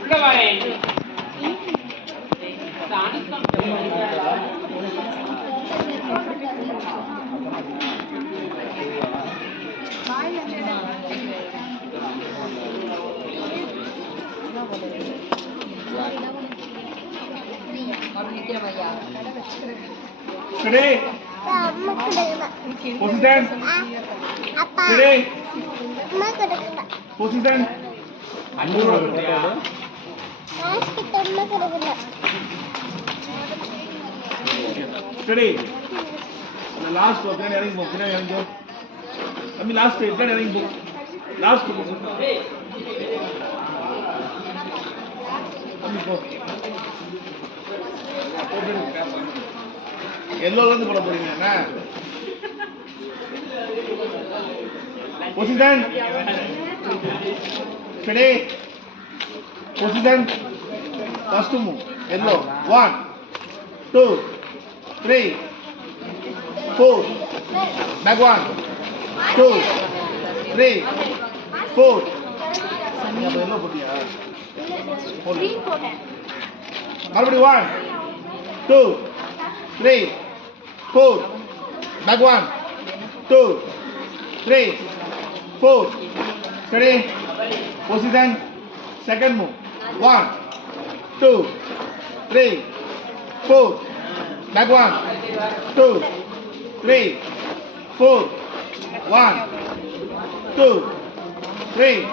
உள்ள வரேன் தானிக்கம் Today, position. Today, position. Today, the last book. I mean, last book. Last book. எல்லோல இருந்து போட போறீங்க என்ன position study position first move yellow 1 2 3 4 back 1 2 3 4 நீங்க எல்லோ போட்டியா green போட்டேன் மறுபடியும் 1 2 3 4 back 1 2 3 4 steady position second move 1 2 3 4 back 1 2 3 4 1 2 3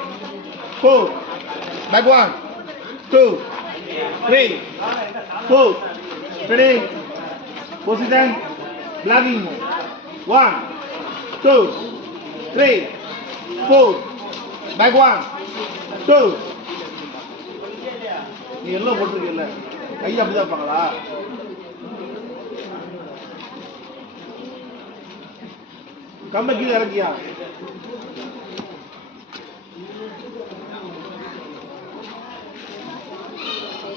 4 back 1 2 3 4 steady position blocking move 1 2 3 4 back 1 2 நீ எல்லாம் போட்டுருக்கீல்ல கை அப்படிதான் இருப்பாங்களா கம்ப கீழே இறக்கியா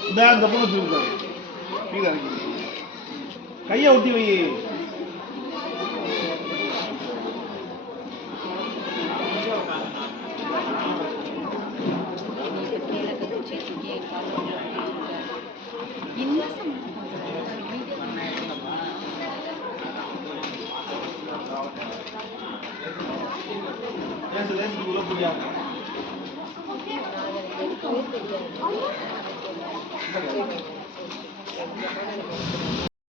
இந்த அந்த பொண்ணு சொல்லிருக்காரு கீழே இறக்கி கையை ஒட்டி வை